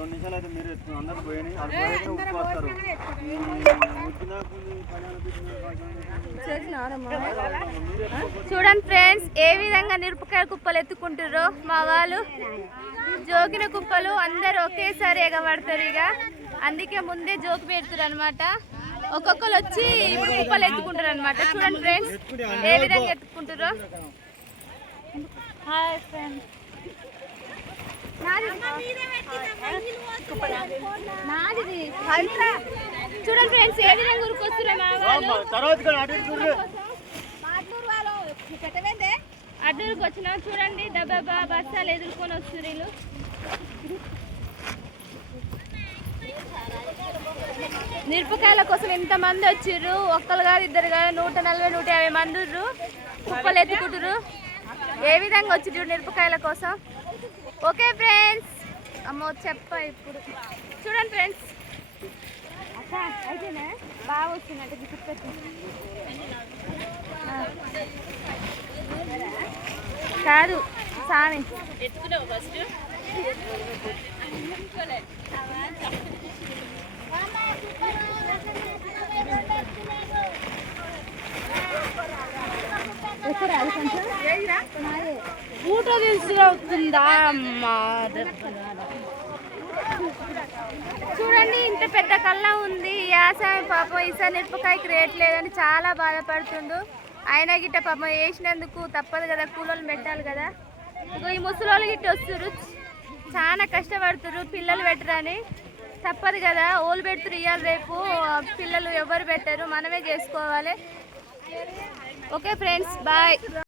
రెండు నిమిషాలు అయితే మీరు అందరూ పోయి ఉప్పు వస్తారు చూడండి ఫ్రెండ్స్ ఏ విధంగా మిరపకాయ కుప్పలు ఎత్తుకుంటారో మా వాళ్ళు. జోకిన కుప్పలు అందరు ఒకేసారి ఎగబడతారు ఇక. అందుకే ముందే జోకి పెడతారు అనమాట ఒక్కొక్కరు వచ్చి ఇప్పుడు కుప్పలు ఎత్తుకుంటారు అనమాట చూడండి ఫ్రెండ్స్ ఏ విధంగా ఎత్తుకుంటారో హాయ్ ఫ్రెండ్స్. చూడండి ఫ్రెండ్స్ ఏ విధంగా ఉరుకొస్తున్నారు. అడ్డూరుకు వచ్చినాం చూడండి. దెబ్బ బస్తాలు ఎదుర్కొని వీళ్ళు. మిరపకాయల కోసం ఇంతమంది వచ్చిర్రు? ఒక్కరు కాదు ఇద్దరు కాదు నూట నలభై నూట యాభై మంది ఉర్రు. కుప్పలు ఎత్తుకుంటారు ఏ విధంగా వచ్చిర్రు మిరపకాయల కోసం? Okay friends. అమ్మో చెప్ప ఇప్పుడు. చూడండి ఫ్రెండ్స్. అయితేనే? బాగా గుర్తుపెట్టి కాదు సామి. ఊటో చూడండి ఇంత పెద్ద కళ్ళ ఉంది. యాస పాపం ఈసారి మిరపకాయకి రేట్ లేదని చాలా బాధపడుతుండు. ఆయన గిట్ట పాపం వేసినందుకు తప్పదు కదా కూలోళ్ళు పెట్టాలి కదా. ఇగో ఈ ముసలోళ్ళు గిట్ట వస్తురు చాలా కష్టపడుతురు పిల్లలు పెట్టరని. తప్పదు కదా ఓళ్ళు పెడుతురు ఇవాళ రేపు. పిల్లలు ఎవరు పెట్టరు మనమే చేసుకోవాలి. Okay friends bye